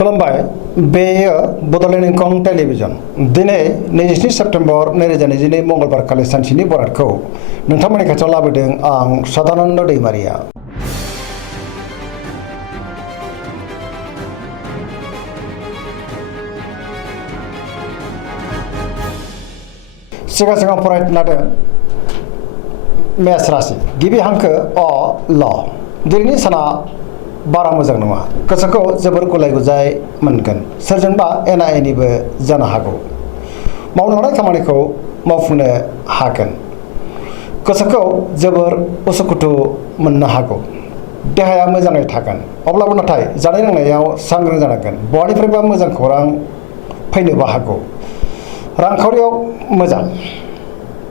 खुलुमबाय बेयो बड'लेण्ड इंखं टेलिभिजन दिनै 27 सेप्तेम्बर 2022 मंगलबार खालि सानसेनि बरादखौ नोंथांमोननि खाथियाव लाबोदों आं सदानन्द दैमारिया। सिगां फरायनो लादों मेष राशि गिबि हांखो अ ल दिनैनि साना बारा मोजां नङा। गोसोखौ जोबोर गुलाय गुजाय मोनगोन। सोरजोंबा एना एनिबो जानो हागौ। मावनो हानाय खामानिखौ मावफुंनो हागोन। गोसोखौ जोबोर उसुखुथु मोननो हागौ। देहाया मोजाङै थागोन। अब्लाबो नाथाय जानाय लोंनायाव सांग्रां जानांगोन। बहानिफ्रायबा मोजां खौरां फैनोबो हागौ। रांखावरियाव मोजां।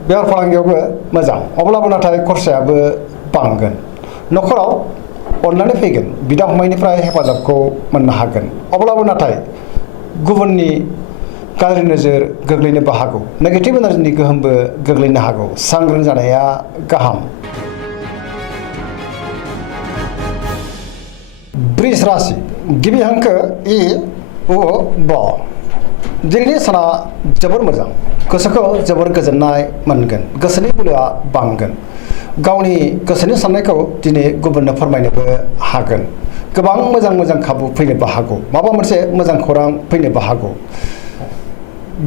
बेफार फालांगियावबो मोजां। अब्लाबो नाथाय खरसायाबो बांगोन। न'खराव अननानै फैगोन। बिदा फंबायनिफ्राय हेफाजाबखौ मोननो हागोन। अब्लाबो नाथाय गुबुननि गाज्रि नोजोर गोग्लैनोबो हागौ। नेगेटिभ एनार्जिनि गोहोमबो गोग्लैनो हागौ। सांग्रां जानाया गाहाम। वृष राशि गिबि हांखो इ उ ब दिनैनि साना जोबोर मोजां। गोसोखौ जोबोर गोजोननाय मोनगोन। गोसोनि बोलोआ बांगोन। गावनि गोसोनि साननायखौ दिनै गुबुननो फोरमायनोबो हागोन। गोबां मोजां खाबु फैनोबो हागौ। माबा मोनसे मोजां खौरां फैनोबो हागौ।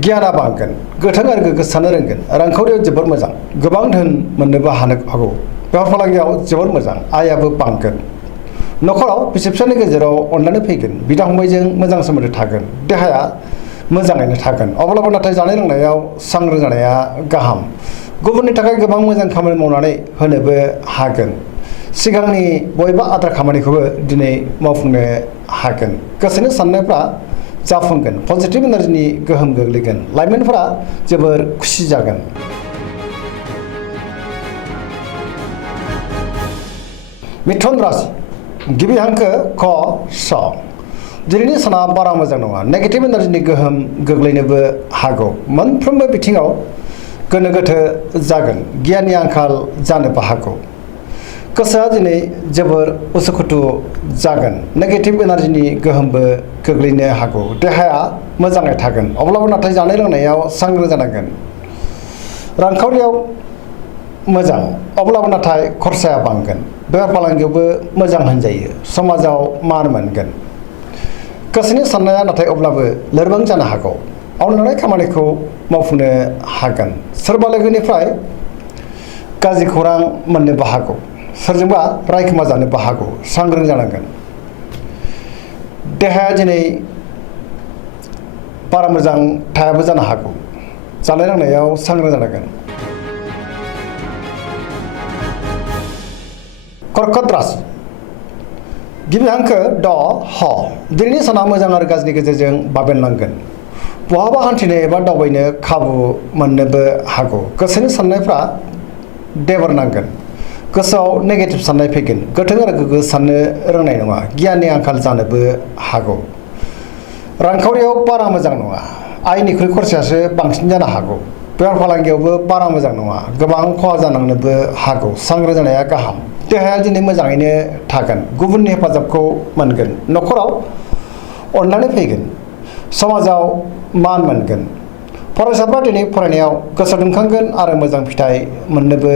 गियाना बांगोन। गोथों आरो गोग्गो साननो रोंगोन। रांखावरियाव जोबोर मोजां। गोबां धोन मोननोबो हागौ। बेफार फालांगियाव जोबोर मोजां। आयाबो बांगोन। न'खराव बिसि फिसायनि गेजेराव अननानै फैगोन। बिदा फंबायजों मोजां सोमोन्दो थागोन। देहाया मोजाङैनो थागोन। अब्लाबो नाथाय जानाय लोंनायाव सांग्रां जानाया गाहाम। गुबुननि थाखाय गोबां मोजां खामानि मावनानै होनोबो हागोन। सिगांनि बबेबा आद्रा खामानिखौबो दिनै मावफुंनो हागोन। गोसोनि साननायफ्रा जाफुंगोन। पजिटिभ एनार्जिनि गोहोम गोग्लैगोन। लाइमोनफोरा जोबोर खुसि जागोन। मिथुन राशि गिबि हांखो क स दिनैनि साना बारा मोजां नङा। नेगेटिभ एनार्जिनि गोहोम गोग्लैनोबो हागौ। मोनफ्रोमबो बिथिङाव गोनो गोथो जागोन। गियाननि आंखाल जानोबो हागौ। गोसोआ दिनै जोबोर उसुखुथु जागोन। नेगेटिभ एनार्जिनि गोहोमबो गोग्लैनो हागौ। देहाया मोजाङै थागोन। अब्लाबो नाथाय जानाय लोंनायाव सांग्रां जानांगोन। रांखावरियाव मोजां। अब्लाबो नाथाय खरसाया बांगोन। बेफार फालांगियावबो मोजां होनजायो। समाजाव मान मोनगोन। गोसोनि साननाया नाथाय अब्लाबो लोरबां जानो हागौ। मावनो हानाय खामानिखौ मावफुंनो हागोन। सोरबा लोगोनिफ्राय गाज्रि खौरां मोननोबो हागौ। सोरजोंबा रायखोमा जानोबो हागौ। सांग्रां जानांगोन। देहाया दिनै बारा मोजां थायाबो जानो हागौ। जानाय लोंनायाव सांग्रां जानांगोन। कर्कट राशि गिबि हांखो ड ह दिनैनि साना मोजां आरो गाज्रिनि गेजेरजों बाबेनलांगोन। बहाबा हान्थिनो एबा दावबायनो खाबु मोननोबो हागौ। गोसोनि साननायफ्रा देबोरनांगोन। गोसोआव नेगेटिभ साननाय फैगोन। गोथों आरो गोग्गो साननो रोंनाय नङा। गियाननि आंखाल जानोबो हागौ। रांखावरियाव बारा मोजां नङा। आयनिख्रुइ खरसायासो बांसिन जानो हागौ। बेफार फालांगियावबो बारा मोजां नङा। गोबां खहा जानांनोबो हागौ। सांग्रां जानाया गाहाम। देहाया दिनै मोजाङैनो थागोन। गुबुननि हेफाजाबखौ मोनगोन। न'खराव अननानै फैगोन। समाजाव मान मोनगोन। फरायसाफ्रा दिनै फरायनायाव गोसो दुंखांगोन आरो मोजां फिथाइ मोननोबो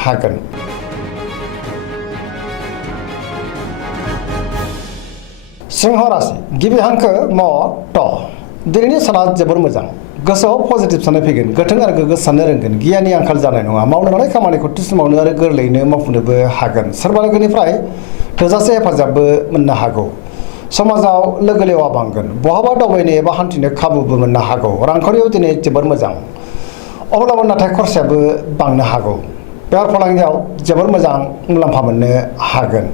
हागोन। सिंह राशि गिबि हांखो म ट दिनैनि साना जोबोर मोजां। गोसोआव पजिटिभ साननाय फैगोन। गोथों आरो गोग्गो साननो रोंगोन। गियाननि आंखाल जानाय नङा। मावनो हानाय खामानिखौ थि समावनो आरो गोरलैयैनो मावफुंनोबो हागोन। सोरबा लोगोनिफ्राय थोजासे हेफाजाबबो मोननो हागौ। समाजाव लोगो लेवा बांगोन। बहाबा दावबायनो एबा हान्थिनो खाबुबो मोननो हागौ। रांखावरियाव दिनै जोबोर मोजां। अब्लाबो नाथाय खरसायाबो बांनो हागौ। बेफार फालांगियाव जोबोर मोजां मुलाम्फा मोननो हागोन।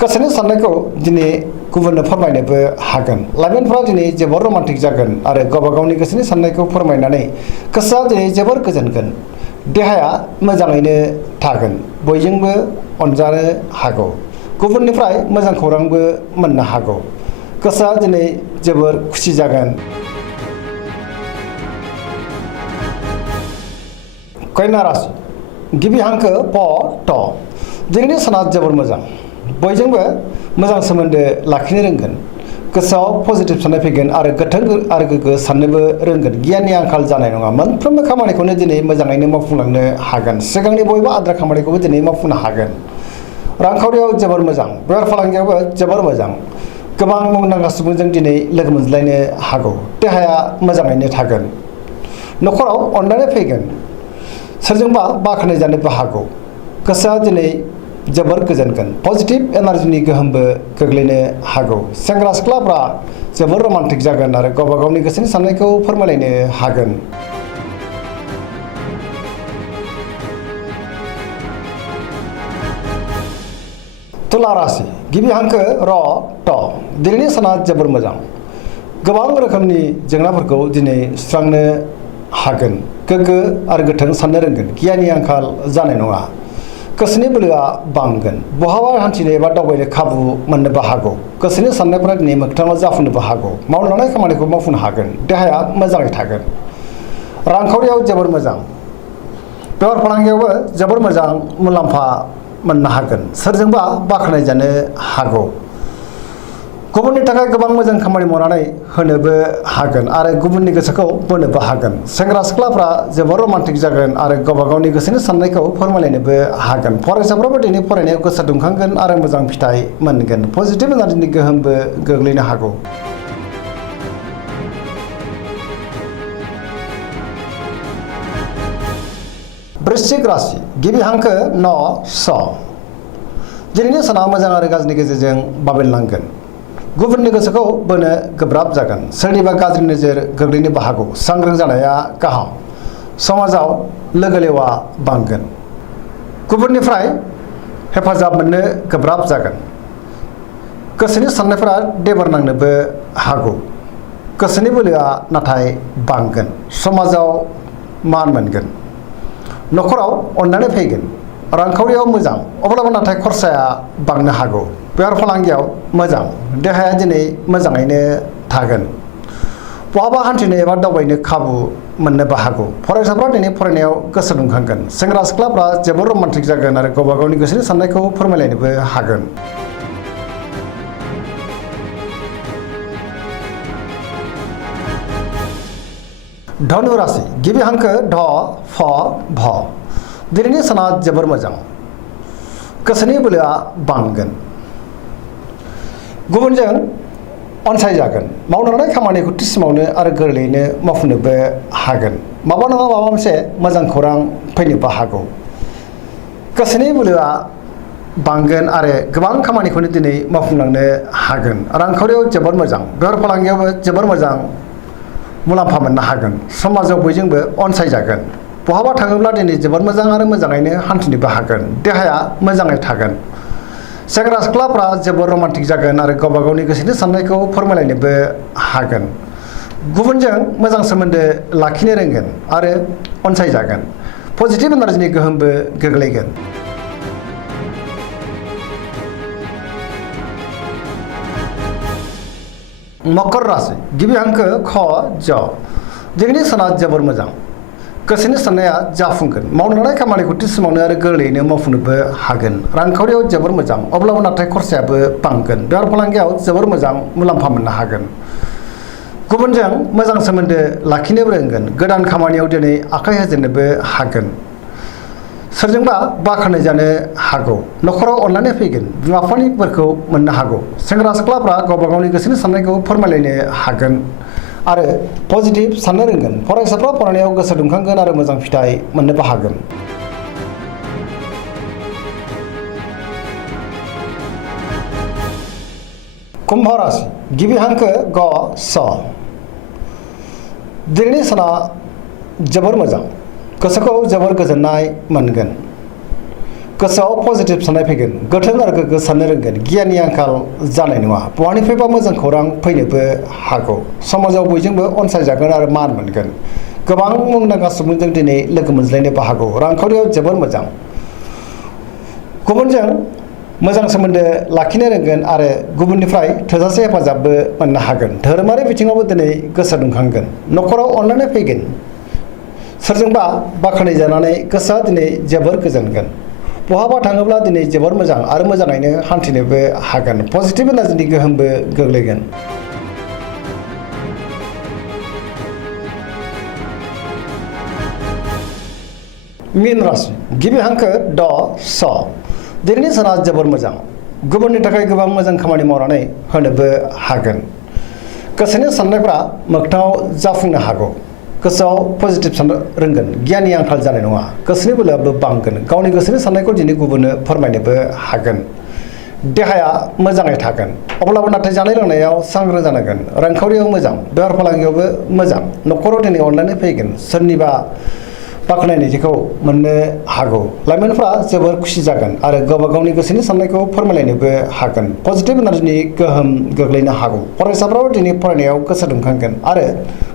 गोसोनि साननायखौ दिनै गुबुननो फोरमायनोबो हागोन। लाइमोनफोरा दिनै जोबोर रमान्टिक जागोन आरो गावबा गावनि गोसोनि साननायखौ फोरमायनानै गोसोआ दिनै जोबोर गोजोनगोन। देहाया मोजाङैनो थागोन। बयजोंबो अनजानो हागौ। गुबुननिफ्राय मोजां खौरांबो मोननो हागौ। गोसोआ दिनै जोबोर खुसि जागोन। कन्या राशि गिबि हांखो प ट दिनैनि साना जोबोर मोजां। बयजोंबो मोजां सोमोन्दो लाखिनो रोंगोन। गोसोआव पजिटिभ साननाय फैगोन आरो गोथों आरो गोग्गो साननोबो रोंगोन। गियाननि आंखाल जानाय नङा। मोनफ्रोमबो खामानिखौनो दिनै मोजाङैनो मावफुंलांनो हागोन। सिगांनि बयबो आद्रा खामानिखौबो दिनै मावफुंनो हागोन। रांखावरियाव जोबोर मोजां, बेफार फालांगियावबो जोबोर मोजां। गोबां मुंदांखा सुबुंजों दिनै लोगो मोनज्लायनो हागौ। देहाया मोजाङैनो थागोन। न'खराव अननाय फैगोन। सोरजोंबा बाख्नाय जानोबो हागौ। गोसोआ दिनै जोबोर गोजोनगोन। पजिटिभ एनार्जिनि गोहोमबो गोग्लैनो हागौ। सेंग्रा सिख्लाफ्रा जोबोर रमान्टिक जागोन आरो गावबा गावनि गोसोनि साननायखौ फोरमायलायनो हागोन। तुला राशि गिबि हांखो र ट। दिनैनि साना जोबोर मोजां। गोबां रोखोमनि जेंनाफोरखौ दिनै सुस्रांनो हागोन। गोग्गो आरो गोथों साननो रोंगोन। गियाननि आंखाल जानाय नङा। गोसोनि बोलोआ बांगोन। बहाबा हान्थिनो एबा दावबायनो खाबु मोननोबो हागौ। गोसोनि साननायफोरा दिनै मोगथाङाव जाफुंनोबो हागौ। मावनो लानाय खामानिखौ मावफुंनो हागोन। देहाया मोजाङै थागोन। रांखावरियाव जोबोर मोजां। बेफार फालांगियावबो जोबोर मोजां मुलाम्फा मोननो हागोन। सोरजोंबा बाख्नाय जानो हागौ। गुबुननि थाखाय गोबां मोजां खामानि मावनानै होनोबो हागोन आरो गुबुननि गोसोखौ बोनोबो हागोन। सेंग्रा सिख्लाफ्रा जोबोर रमान्टिक जागोन आरो गावबा गावनि गोसोनि साननायखौ फोरमायलायनोबो हागोन। फरायसाफ्राबो दिनै फरायनायाव गोसो दुंखांगोन आरो मोजां फिथाइ मोनगोन। पजिटिभ एनार्जिनि गोहोमबो गोग्लैनो हागौ। वृश्चिक राशि गिबि हांखो न स। दिनैनि साना मोजां आरो गाज्रिनि गेजेरजों बाबेनलांगोन। गुबुननि गोसोखौ बोनो गोब्राब जागोन। सोरनिबा गाज्रि नोजोर गोग्लैनोबो हागौ। सांग्रां जानाया गाहाम। समाजाव लोगो लेवा बांगोन। गुबुननिफ्राय हेफाजाब मोननो गोब्राब जागोन। गोसोनि साननायफोरा देबार नांनोबो हागौ। गोसोनि बोलोआ नाथाय बांगोन। समाजाव मान मोनगोन। न'खराव अननानै फैगोन। रांखावरियाव मोजां, अब्लाबो नाथाय खरसाया बांनो हागौ। बेफार फालांगियाव मोजां। देहाया दिनै मोजाङैनो थागोन। बहाबा हान्थिनो एबा दावबायनो खाबु मोननोबो हागौ। फरायसाफ्रा दिनै फरायनायाव गोसो दुंखांगोन। सेंग्रा सिख्लाफ्रा जोबोर रमान्टिक जागोन आरो गावबा गावनि गोसोनि साननायखौ फोरमायलायनोबो हागोन। धनु राशि गिबि हांखो ध फ भ। दिनैनि साना जोबोर मोजां। गोसोनि बोलोआ बांगोन। गुबुनजों अनसायजागोन। मावनो लानाय खामानिखौ थि समावनो आरो गोरलैयैनो मावफुंनोबो हागोन। माबा नङा माबा मोनसे मोजां खौरां फैनोबो हागौ। गोसोनि बोलोआ बांगोन आरो गोबां खामानिखौनो दिनै मावफुंलांनो हागोन। रांखावरियाव जोबोर मोजां। बेफार फालांगियावबो जोबोर मोजां मुलाम्फा मोननो हागोन। समाजाव बयजोंबो अनसायजागोन। बहाबा थाङोब्ला दिनै जोबोर मोजां आरो मोजाङैनो हान्थिनोबो हागोन। देहाया मोजाङै थागोन। सेंग्रा सिख्लाफ्रा जोबोर रमान्टिक जागोन आरो गावबा गावनि गोसोनि साननायखौ फोरमायलायनोबो हागोन। गुबुनजों मोजां सोमोन्दो लाखिनो रोंगोन आरो अनसायजागोन। पजिटिभ एनार्जिनि गोहोमबो गोग्लैगोन। मकर राशि गिबि हांखो ख ज। दिनैनि साना जोबोर मोजां। गोसोनि साननाया जाफुंगोन। मावनो लानाय खामानिखौ थि समावनो आरो गोरलैयैनो मावफुंनोबो हागोन। रांखावरियाव जोबोर मोजां, अब्लाबो नाथाय खरसायाबो बांगोन। बेफार फालांगियाव जोबोर मोजां मुलाम्फा मोननो हागोन। गुबुनजों मोजां सोमोन्दो लाखिनोबो रोंगोन। गोदान खामानियाव दिनै आखाइ होजेननोबो हागोन। सोरजोंबा बाख्नाय जानो हागौ। न'खराव अननानै फैगोन। बिमा बिफानि बोरखौ मोननो हागौ। सेंग्रा सिख्लाफ्रा गावबा गावनि गोसोनि साननायखौ फोरमायलायनो हागोन आरो पजिटिभ साननो रोंगोन। फरायसाफ्रा फरायनायाव गोसो दुंखांगोन आरो मोजां फिथाइ मोननोबो हागोन। कुम्भ राशि गिबि हांखो ग स। दिनैनि साना जोबोर मोजां। गोसोखौ जोबोर गोजोननाय मोनगोन। गोसोआव पजिटिभ साननाय फैगोन। गोथों आरो गोग्गो साननो रोंगोन। गियाननि आंखाल जानाय नङा। बहानिफ्रायबा मोजां खौरां फैनोबो हागौ। समाजाव बयजोंबो अनसायजागोन आरो मान मोनगोन। गोबां मुंदांखा सुबुंजों दिनै लोगो मोनज्लायनोबो हागौ। रांखावरियाव जोबोर मोजां। गुबुनजों मोजां सोमोन्दो लाखिनो रोंगोन आरो गुबुननिफ्राय थोजासे हेफाजाबबो मोननो हागोन। धोरोमारि बिथिङावबो दिनै गोसो दुंखांगोन। न'खराव अननानै फैगोन। सोरजोंबा बाख्नाय जानानै गोसोआ दिनै जोबोर गोजोनगोन। बहाबा थाङोब्ला दिनै जोबोर मोजां आरो मोजाङैनो हान्थिनोबो हागोन। पजिटिभ एनार्जिनि गोहोमबो गोग्लैगोन। मीन राशि गिबि हांखो ड स दिनैनि साना जोबोर मोजां गुबुननि थाखाय गोबां मोजां खामानि मावनानै होनोबो हागोन गोसोनि साननायफ्रा मोगथाङाव जाफुंनो हागौ गोसोआव पजिटिभ साननो रोंगोन गियाननि आंखाल जानाय नङा गोसोनि बोलोआबो बांगोन गावनि गोसोनि साननायखौ दिनै गुबुननो फोरमायनोबो हागोन देहाया मोजाङै थागोन अब्लाबो नाथाय जानाय लोंनायाव सांग्रां जानांगोन रांखावरियाव मोजां बेफार फालांगियावबो मोजां न'खराव दिनै अनलायनाय फैगोन सोरनिबा बाख्नायनायखौ मोननो हागौ लाइमोनफ्रा जोबोर खुसि जागोन आरो गावबा गावनि गोसोनि साननायखौ फोरमायलायनोबो हागोन पजिटिभ एनार्जिनि गोहोम गोग्लैनो हागौ फरायसाफ्राबो दिनै फरायनायाव गोसो दुंखांगोन आरो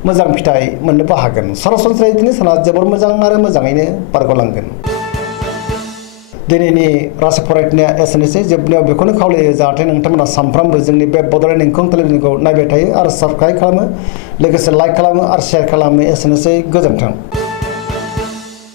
मोजां फिथाइ मोननोबो हागोन सरासनस्रायै दिनै साना जोबोर मोजां आरो मोजाङैनो बारग'लांगोन दिनैनि राशि फरायनाया एसेनोसै जोबनायाव बेखौनो खावलायो जाहाथे नोंथांमोना सानफ्रामबो जोंनि बे बड'लेण्ड इंखं टेलिभिजनखौ नायबाय थायो आरो साबस्क्राइब खालामो लोगोसे लाइक खालामो आरो शेयार खालामो एसेनोसै गोजोन्थों